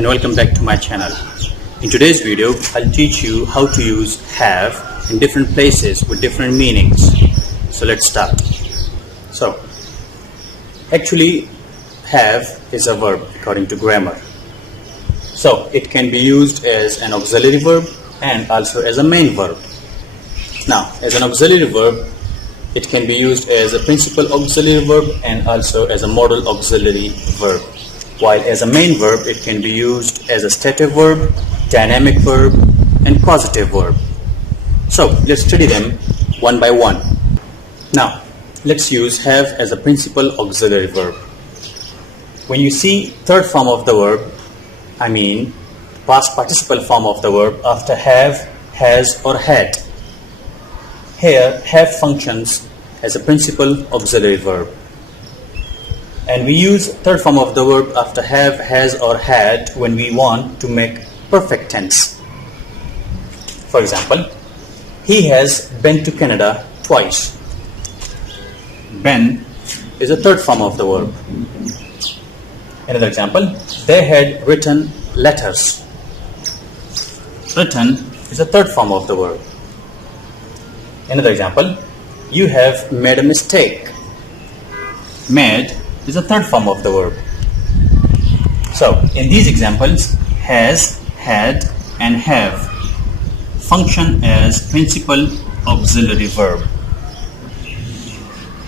and welcome back to my channel. In today's video, I'll teach you how to use have in different places with different meanings. So let's start. So, actually, have is a verb according to grammar. So, it can be used as an auxiliary verb and also as a main verb. Now, as an auxiliary verb, it can be used as a principal auxiliary verb and also as a modal auxiliary verb. While as a main verb, it can be used as a stative verb, dynamic verb, and causative verb. So, let's study them one by one. Now, let's use have as a principal auxiliary verb. When you see third form of the verb, I mean past participle form of the verb after have, has, or had. Here, have functions as a principal auxiliary verb. And we use third form of the verb after have, has, or had when we want to make perfect tense. For example, he has been to Canada twice. Been is a third form of the verb. Another example, they had written letters. Written is a third form of the verb. Another example, you have made a mistake. Made is a third form of the verb. So, in these examples, has, had, and have function as principal auxiliary verb.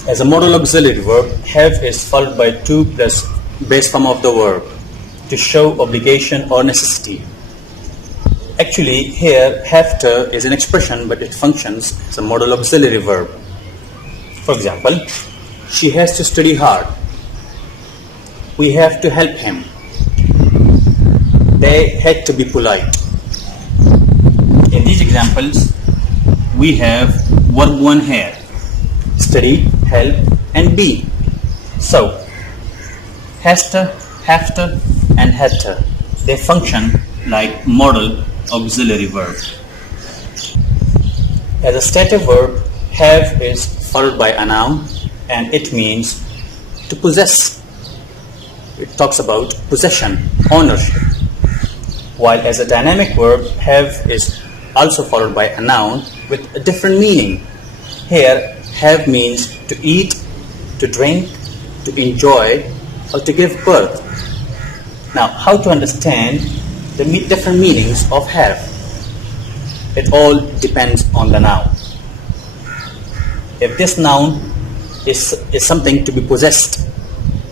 As a modal auxiliary verb, have is followed by 2 plus base form of the verb to show obligation or necessity. Actually, here, have to is an expression, but it functions as a modal auxiliary verb. For example, she has to study hard. We have to help him. They had to be polite. In these examples, we have verb 1 here. Study, help, and be. So, has to, have to, and had to, they function like modal auxiliary verb. As a stative verb, have is followed by a noun and it means to possess. It talks about possession, ownership. While as a dynamic verb, have is also followed by a noun with a different meaning. Here, have means to eat, to drink, to enjoy, or to give birth. Now, how to understand the different meanings of have? It all depends on the noun. If this noun is something to be possessed,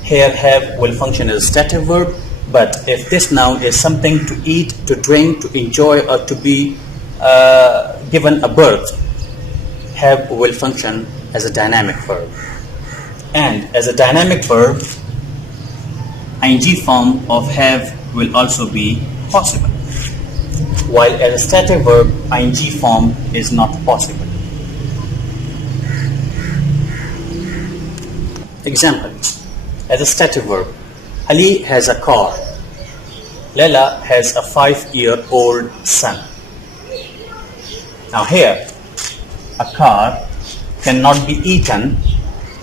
here have will function as a stative verb, but if this noun is something to eat, to drink, to enjoy, or to be given a birth, have will function as a dynamic verb. And as a dynamic verb, ing form of have will also be possible, while as a stative verb, ing form is not possible. Examples. As a stative verb, Ali has a car. Leila has a 5-year-old son. Now here, a car cannot be eaten,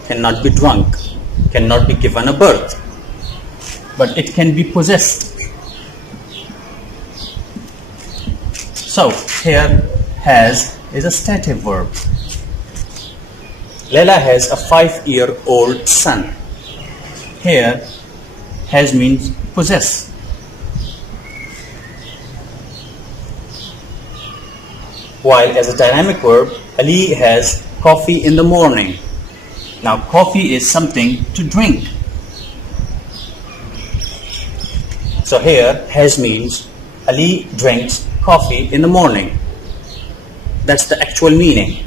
cannot be drunk, cannot be given a birth, but it can be possessed. So here, has is a stative verb. Leila has a 5-year-old son. Here, has means possess. While as a dynamic verb, Ali has coffee in the morning. Now, coffee is something to drink. So here, has means Ali drinks coffee in the morning. That's the actual meaning.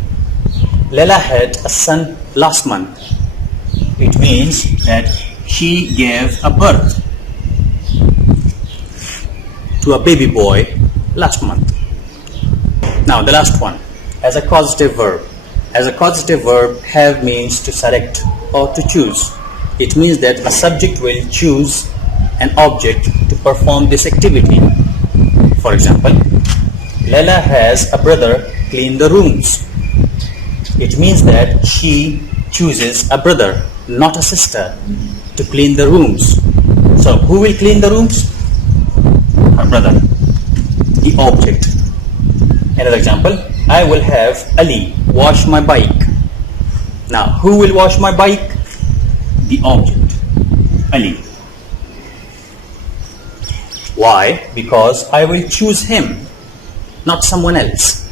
Leila had a son last month. It means that she gave a birth to a baby boy last month. Now the last one, as a causative verb. As a causative verb, have means to select or to choose. It means that a subject will choose an object to perform this activity. For example, Leila has a brother clean the rooms. It means that she chooses a brother, not a sister, to clean the rooms. So who will clean the rooms? my brother. The object. Another example, I will have Ali wash my bike. Now, who will wash my bike? The object, Ali. Why? Because I will choose him, not someone else.